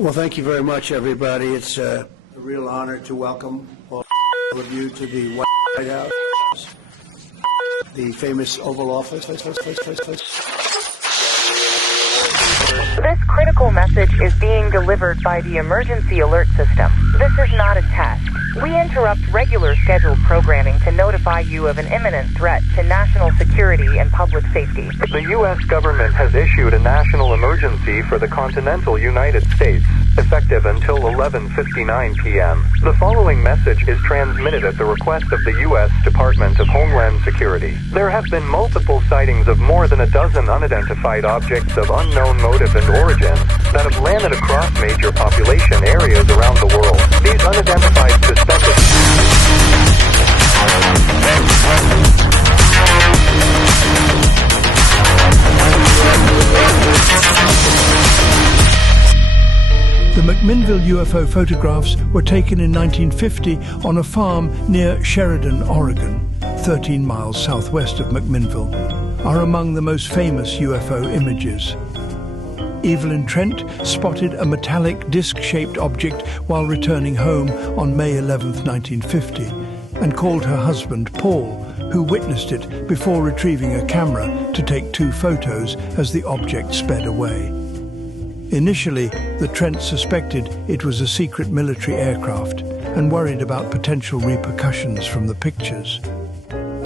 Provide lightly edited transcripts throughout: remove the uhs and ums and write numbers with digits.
Well, thank you very much, everybody. It's a real honor to welcome all of you to the White House, the famous Oval Office. This critical message is being delivered by the emergency alert system. This is not a test. We interrupt regular scheduled programming to notify you of an imminent threat to national security and public safety. The U.S. government has issued a national emergency for the continental United States, effective until 11:59 p.m. The following message is transmitted at the request of the U.S. Department of Homeland Security. There have been multiple sightings of more than a dozen unidentified objects of unknown motive and origin that have landed across major population areas around the world. These unidentified suspected The McMinnville UFO photographs were taken in 1950 on a farm near Sheridan, Oregon, 13 miles southwest of McMinnville, are among the most famous UFO images. Evelyn Trent spotted a metallic disc-shaped object while returning home on May 11, 1950, and called her husband, Paul, who witnessed it before retrieving a camera to take 2 photos as the object sped away. Initially, the Trents suspected it was a secret military aircraft and worried about potential repercussions from the pictures.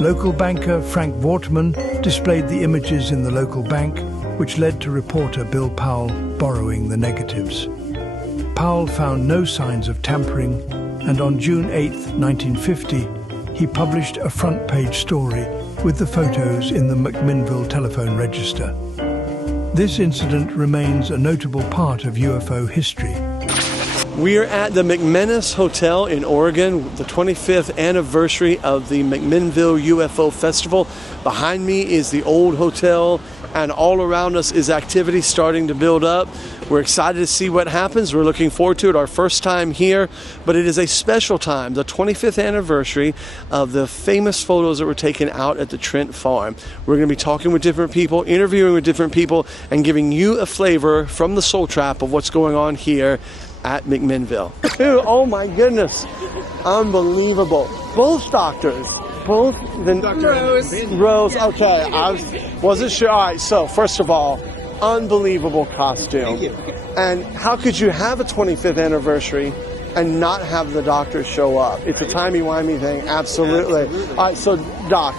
Local banker Frank Wortman displayed the images in the local bank, which led to reporter Bill Powell borrowing the negatives. Powell found no signs of tampering, and on June 8, 1950, he published a front-page story with the photos in the McMinnville telephone register. This incident remains a notable part of UFO history. We are at the McManus Hotel in Oregon, the 25th anniversary of the McMinnville UFO Festival. Behind me is the old hotel, and all around us is activity starting to build up. We're excited to see what happens. We're looking forward to it. Our first time here, but it is a special time, the 25th anniversary of the famous photos that were taken out at the Trent farm. We're going to be talking with different people, interviewing with different people, and giving you a flavor from the Soul Trap of what's going on here at McMinnville. Oh my goodness, unbelievable. Both doctors. Both the Rose. Okay, I wasn't sure. All right, so first of all, unbelievable costume. Thank you. And how could you have a 25th anniversary and not have the doctors show up? It's a timey-wimey thing, absolutely. All right, so Doc,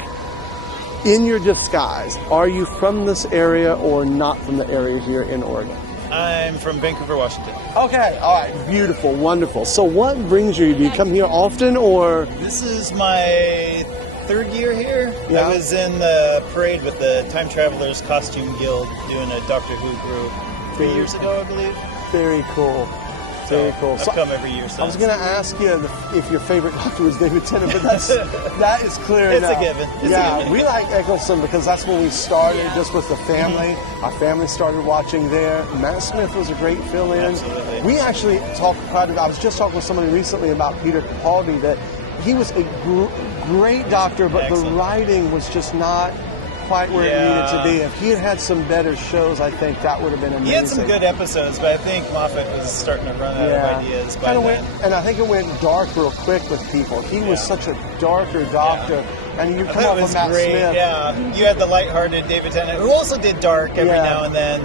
in your disguise, are you from this area or not from the area here in Oregon? I'm from Vancouver, Washington. Okay, all right, beautiful, wonderful. So what brings you? Do you come here often, or? This is my 3rd year here. Yeah. I was in the parade with the Time Travelers Costume Guild doing a Doctor Who group 3 years ago, I believe. Very cool. Very cool. I've come every year since. I was going to ask you if your favorite doctor was David Tennant, but that is clear It's enough. a given. It's yeah, a given. we like Eccleston because that's when we started, just with the family. Our family started watching there. Matt Smith was a great fill-in. Absolutely. We actually talked quite a bit. I was just talking with somebody recently about Peter Capaldi, that he was a great doctor, but Excellent. the writing was just not quite where it needed to be. If he had had some better shows, I think that would have been amazing. He had some good episodes, but I think Moffat was starting to run out of ideas by Kinda then. and I think it went dark real quick with people. He was such a darker doctor. And you come That off was of Matt great, Smith. yeah. You had the lighthearted David Tennant, who also did dark every now and then.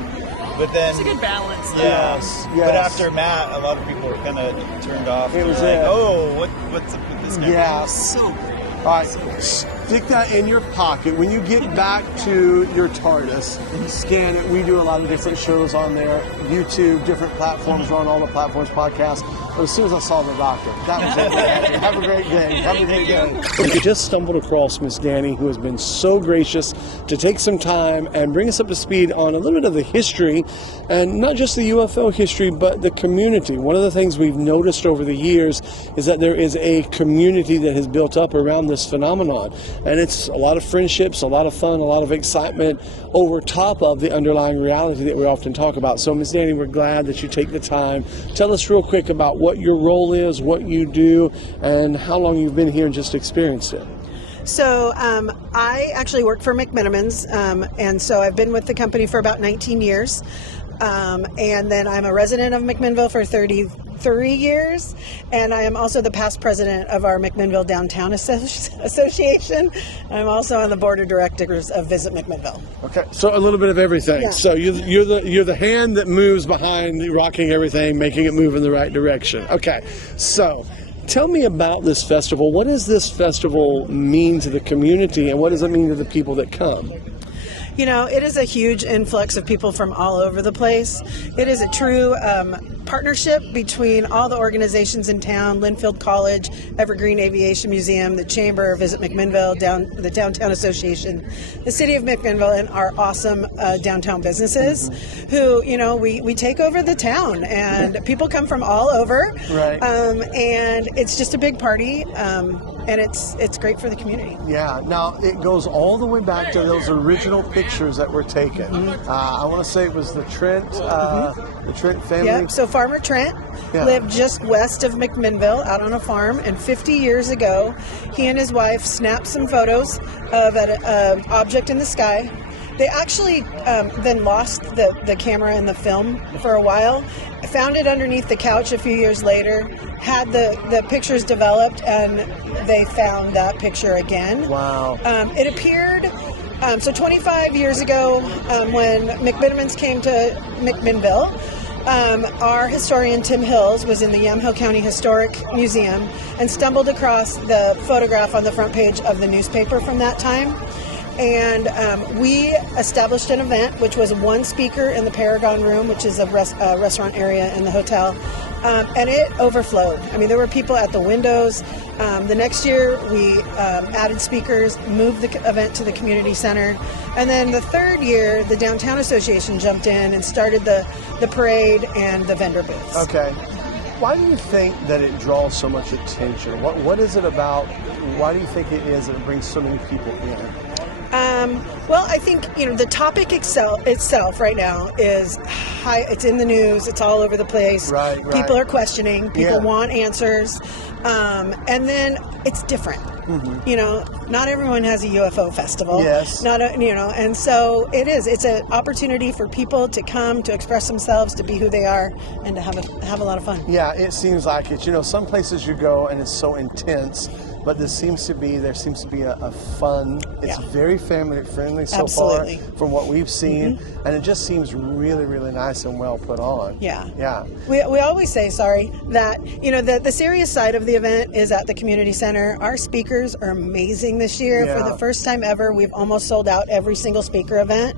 But then, it's a good balance. Yeah. Yes. But after Matt, a lot of people were kind of turned off. It was like, it. oh, what's up with this guy? Yeah. It was so great. All right, stick that in your pocket. When you get back to your TARDIS, scan it. We do a lot of different shows on there. YouTube, different platforms, we're on all the platforms, podcasts. But as soon as I saw the doctor, that was it. Have a great day. Have a great day. We just stumbled across Miss Danny, who has been so gracious to take some time and bring us up to speed on a little bit of the history, and not just the UFO history, but the community. One of the things we've noticed over the years is that there is a community that has built up around this phenomenon, and it's a lot of friendships, a lot of fun, a lot of excitement over top of the underlying reality that we often talk about. So Ms. Danny, we're glad that you take the time. Tell us real quick about what your role is, what you do, and how long you've been here and just experienced it. So I actually work for McMinnville's, and so I've been with the company for about 19 years. And then I'm a resident of McMinnville for 33 years, and I am also the past president of our McMinnville Downtown Association. I'm also on the board of directors of Visit McMinnville. Okay, so a little bit of everything. Yeah. So you're the hand that moves behind, rocking everything, making it move in the right direction. Okay, so tell me about this festival. What does this festival mean to the community, and what does it mean to the people that come? You know, it is a huge influx of people from all over the place. It is a true partnership between all the organizations in town, Linfield College, Evergreen Aviation Museum, the Chamber, Visit McMinnville, the Downtown Association, the City of McMinnville, and our awesome downtown businesses who, you know, we take over the town, and people come from all over. Right. And it's just a big party, and it's great for the community. Yeah, now it goes all the way back to those original pictures that were taken. I want to say it was the Trent family. Yep, so Farmer Trent lived just west of McMinnville out on a farm, and 50 years ago, he and his wife snapped some photos of an object in the sky. They actually then lost the camera and the film for a while, found it underneath the couch a few years later, had the pictures developed, and they found that picture again. Wow. It appeared, so 25 years ago, when McMinnville came to McMinnville, our historian Tim Hills was in the Yamhill County Historic Museum and stumbled across the photograph on the front page of the newspaper from that time. And we established an event, which was one speaker in the Paragon Room, which is a restaurant area in the hotel, and it overflowed. I mean, there were people at the windows. The next year, we added speakers, moved the event to the community center, and then the third year, the Downtown Association jumped in and started the parade and the vendor booths. Okay. Why do you think that it draws so much attention? What is it about? Why do you think it is that it brings so many people in? Well, I think, you know, the topic itself right now is high. It's in the news. It's all over the place. Right. People are questioning. People want answers. And then it's different. You know, not everyone has a UFO festival. Yes. And so it is. It's an opportunity for people to come, to express themselves, to be who they are, and to have a lot of fun. Yeah, it seems like it. You know, some places you go and it's so intense, but there seems to be a fun. It's very family friendly so Absolutely. far from what we've seen, and it just seems really, really nice and well put on. Yeah. We always say, that, you know, the serious side of the event is at the community center. Our speakers are amazing this year. Yeah. For the first time ever, we've almost sold out every single speaker event.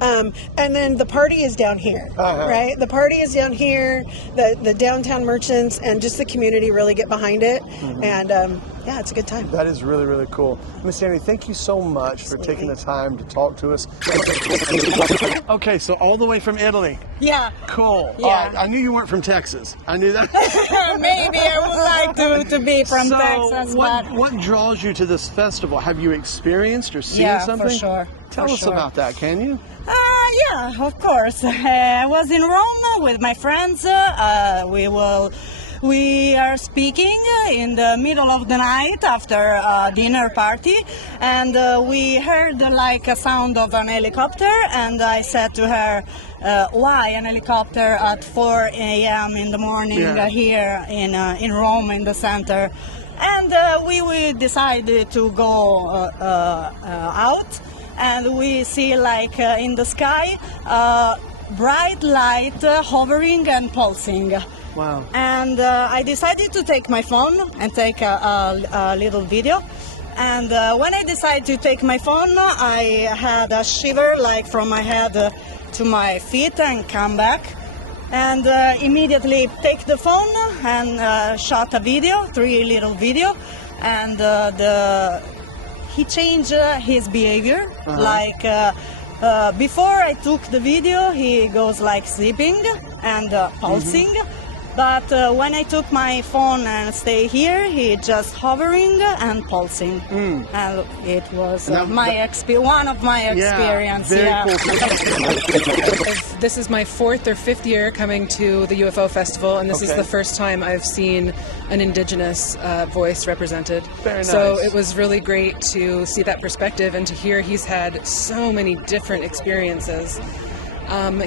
And then the party is down here, right? The party is down here. The downtown merchants and just the community really get behind it. And it's a good time. That is really, really cool. Miss Annie, thank you so much for taking the time to talk to us. Okay, so all the way from Italy. Yeah. Cool. Yeah. All right, I knew you weren't from Texas. I knew that. Maybe I would like to be from Texas. What draws you to this festival? Have you experienced or seen something? For sure. Tell us about that, can you? Yeah, of course. I was in Rome with my friends. We are speaking in the middle of the night after a dinner party, and we heard like a sound of an helicopter, and I said to her, why an helicopter at 4 a.m. in the morning here in Rome in the center? And we decided to go out, and we see like in the sky bright light hovering and pulsing. Wow. And I decided to take my phone and take a little video. And when I decided to take my phone, I had a shiver like from my head to my feet and come back. And immediately take the phone and shot a video, 3 little video. And he changed his behavior. Like before I took the video, he goes like sleeping and pulsing. But when I took my phone and stay here, he just hovering and pulsing. And it was one of my experience. Very cool. This is my 4th or 5th year coming to the UFO Festival, and this is the first time I've seen an indigenous voice represented. Very nice. So it was really great to see that perspective and to hear he's had so many different experiences.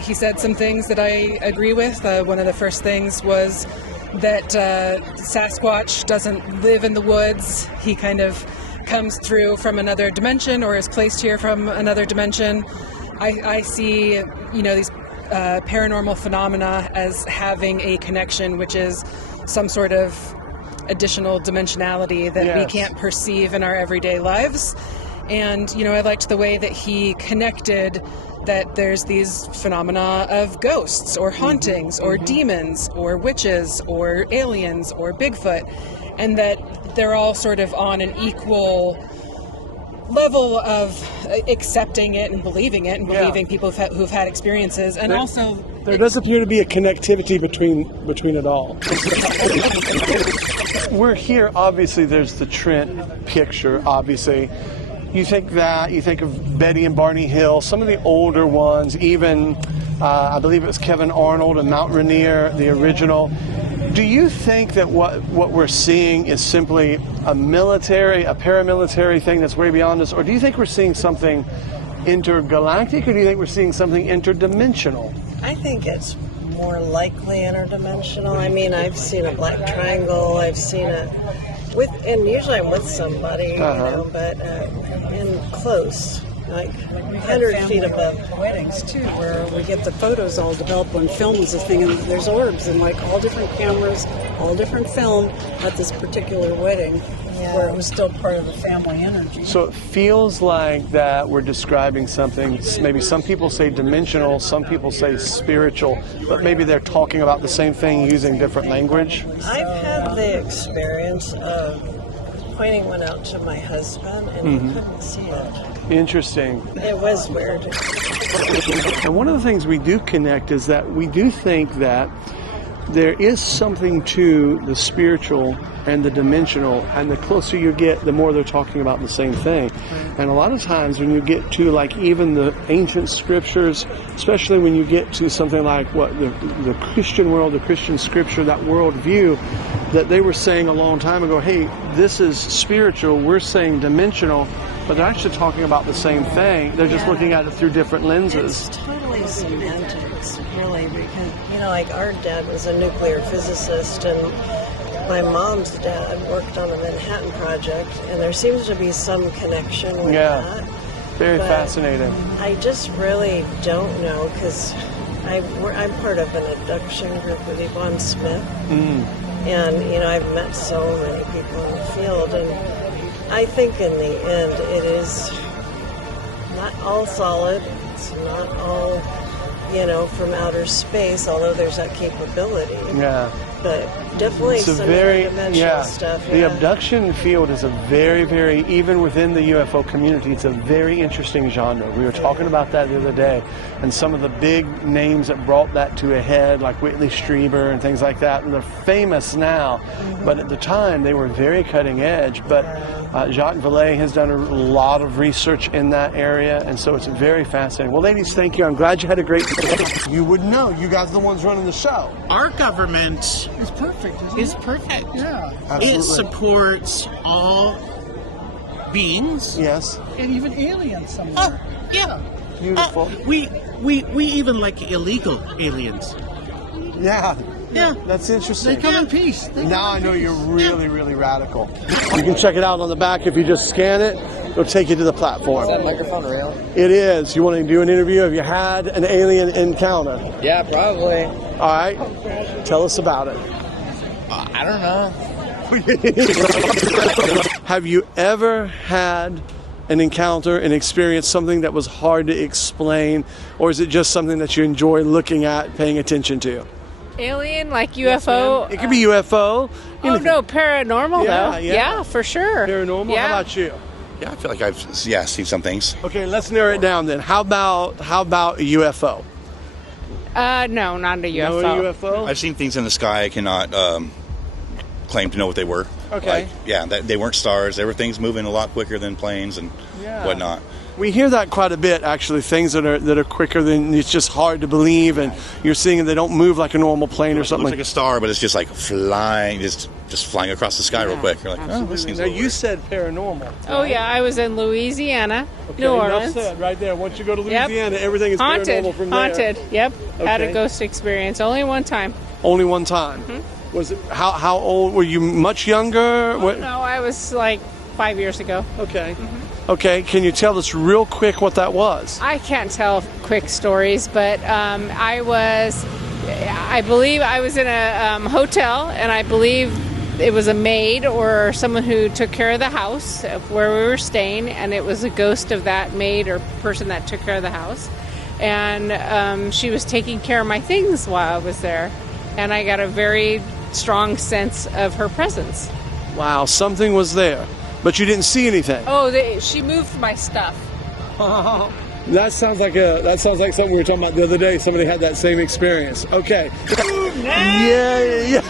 He said some things that I agree with. One of the first things was that Sasquatch doesn't live in the woods. He kind of comes through from another dimension or is placed here from another dimension. I see, these paranormal phenomena as having a connection, which is some sort of additional dimensionality that we can't perceive in our everyday lives. And, I liked the way that he connected that there's these phenomena of ghosts or hauntings or demons or witches or aliens or Bigfoot, and that they're all sort of on an equal level of accepting it and believing people who've had experiences, and also there does appear to be a connectivity between it all. We're here, obviously there's the Trent picture, obviously. You think of Betty and Barney Hill, some of the older ones, even I believe it was Kevin Arnold and Mount Rainier, the original. Do you think that what we're seeing is simply a paramilitary thing that's way beyond us, or do you think we're seeing something intergalactic, or do you think we're seeing something interdimensional? I think it's more likely interdimensional. I mean, I've seen a black triangle. I've seen it and usually I'm with somebody, but in close, like 100 feet above. Weddings too, where we get the photos all developed when film is a thing, and there's orbs and like all different cameras, all different film at this particular wedding, where it was still part of the family energy. So it feels like that we're describing something, maybe some people say dimensional, some people say spiritual, but maybe they're talking about the same thing using different language. I've had the experience of pointing one out to my husband, and he couldn't see it. Interesting. It was weird. And one of the things we do connect is that we do think that there is something to the spiritual and the dimensional, and the closer you get, the more they're talking about the same thing. And a lot of times when you get to like even the ancient scriptures, especially when you get to something like what the Christian world, the Christian scripture, that worldview, that they were saying a long time ago, hey, this is spiritual, we're saying dimensional, but they're actually talking about the same thing. They're just looking at it through different lenses. It's totally semantics, really, because, like our dad was a nuclear physicist, and my mom's dad worked on the Manhattan Project, and there seems to be some connection with that. Very fascinating. I just really don't know, because I'm part of an abduction group with Yvonne Smith, and, I've met so many people in the field, and I think in the end it is not all solid, it's not all, from outer space, although there's that capability. Yeah. But definitely it's some interdimensional stuff. The abduction field is a very, very, even within the UFO community, it's a very interesting genre. We were talking about that the other day, and some of the big names that brought that to a head, like Whitley Strieber and things like that, and they're famous now, but at the time they were very cutting edge. But Jacques Vallée has done a lot of research in that area, and so it's very fascinating. Well, ladies, thank you. I'm glad you had a great You would know. You guys are the ones running the show. Our government is perfect. It's perfect. Yeah. Absolutely. It supports all beings. Yes. And even aliens somewhere. Oh, yeah. Beautiful. We even like illegal aliens. Yeah. Yeah. That's interesting. They come in peace. Now I know you're really, really radical. You can check it out on the back. If you just scan it, it'll take you to the platform. Is that microphone real? It is. You want to do an interview? Have you had an alien encounter? Yeah, probably. All right. Tell us about it. I don't know. Have you ever had an encounter and experienced something that was hard to explain, or is it just something that you enjoy looking at, paying attention to? Alien, like UFO? It could be UFO. Oh, no, paranormal, though. Yeah, for sure. Paranormal? Yeah. How about you? Yeah, I feel like I've seen some things. Okay, let's narrow it down then. How about a UFO? No, not a UFO. No, a UFO? I've seen things in the sky. I cannot claim to know what they were. Okay. They weren't stars. There were things moving a lot quicker than planes and whatnot. We hear that quite a bit, actually. Things that are quicker than it's just hard to believe, and you're seeing them, they don't move like a normal plane or something. It looks like a star, but it's just like flying, just flying across the sky real quick. You're like, oh, this seems now you said paranormal. Oh yeah, I was in Louisiana, Okay, New Orleans. enough said right there. Once you go to Louisiana, everything is paranormal from there. Haunted. Yep. Had Okay. a ghost experience. Only one time. Only one time. Was it? How old were you? Much younger? What? No, I was like 5 years ago. Okay. Okay, can you tell us real quick what that was? I can't tell quick stories, but I believe I was in a hotel, and I believe it was a maid or someone who took care of the house where we were staying, and it was a ghost of that maid or person that took care of the house. And she was taking care of my things while I was there, and I got a very strong sense of her presence. Wow, something was there, but you didn't see anything. Oh, she moved my stuff. That sounds like something we were talking about the other day. Somebody had that same experience. Okay. Yeah.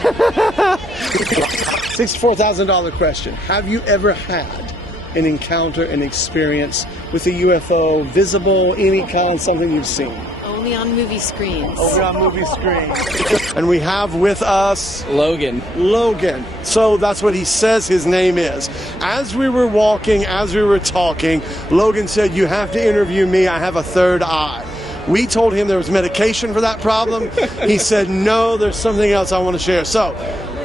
$64,000 question. Have you ever had an encounter, an experience with a UFO, visible, any kind, something you've seen? Only on movie screens. Only on movie screens. And we have with us Logan. Logan. So that's what he says his name is. As we were walking, as we were talking, Logan said, "You have to interview me. I have a third eye." We told him there was medication for that problem. He said, "No, there's something else I want to share." So,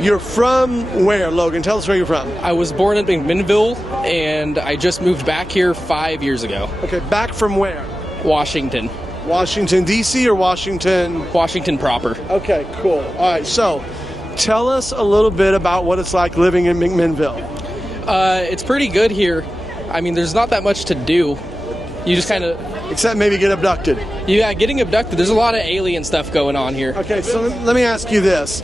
you're from where, Logan? Tell us where you're from. I was born in McMinnville, and I just moved back here 5 years ago. Okay, back from where? Washington. Washington, D.C. or Washington? Washington proper. Okay, cool. All right, so tell us a little bit about what it's like living in McMinnville. It's pretty good here. I mean, there's not that much to do. You just kind of... Except maybe get abducted. Yeah, getting abducted. There's a lot of alien stuff going on here. Okay, so let me ask you this.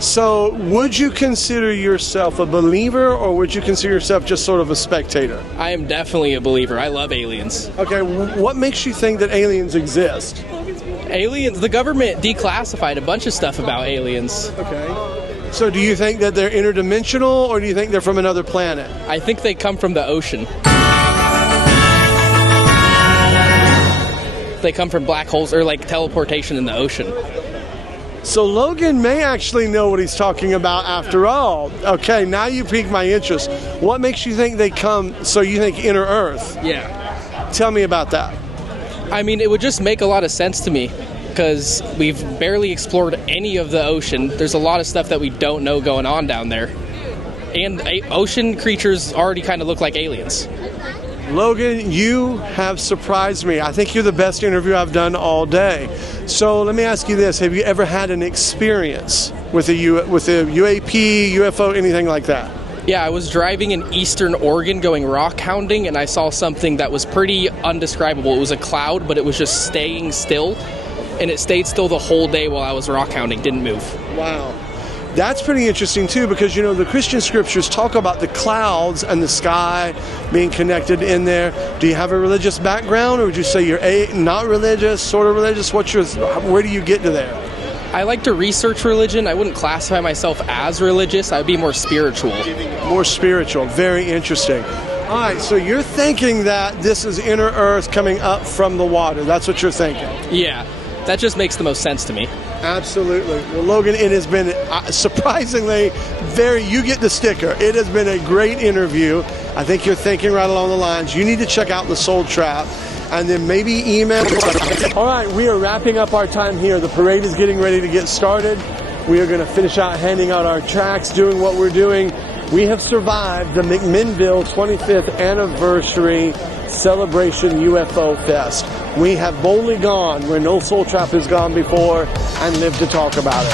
So, would you consider yourself a believer, or would you consider yourself just sort of a spectator? I am definitely a believer. I love aliens. Okay, what makes you think that aliens exist? Aliens, the government declassified a bunch of stuff about aliens. Okay. So do you think that they're interdimensional, or do you think they're from another planet? I think they come from the ocean. They come from black holes, or like teleportation in the ocean. So Logan may actually know what he's talking about after all. Okay, now you piqued my interest. What makes you think they come, so you think inner Earth? Yeah. Tell me about that. I mean, it would just make a lot of sense to me, because we've barely explored any of the ocean. There's a lot of stuff that we don't know going on down there. And ocean creatures already kind of look like aliens. Logan, you have surprised me. I think you're the best interview I've done all day. So let me ask you this. Have you ever had an experience with a UAP, UFO, anything like that? Yeah, I was driving in eastern Oregon going rock hounding, and I saw something that was pretty undescribable. It was a cloud, but it was just staying still, and it stayed still the whole day while I was rock hounding, didn't move. Wow. That's pretty interesting, too, because, you know, the Christian scriptures talk about the clouds and the sky being connected in there. Do you have a religious background, or would you say you're not religious, sort of religious? Where do you get to there? I like to research religion. I wouldn't classify myself as religious. I would be more spiritual. More spiritual. Very interesting. All right, so you're thinking that this is inner Earth coming up from the water. That's what you're thinking? Yeah, that just makes the most sense to me. Absolutely. Well, Logan, it has been surprisingly you get the sticker. It has been a great interview. I think you're thinking right along the lines. You need to check out The Soul Trap, and then maybe email. All right, we are wrapping up our time here. The parade is getting ready to get started. We are going to finish out handing out our tracts, doing what we're doing. We have survived the McMinnville 25th anniversary celebration UFO Fest. We have boldly gone where no Soul Trap has gone before and lived to talk about it.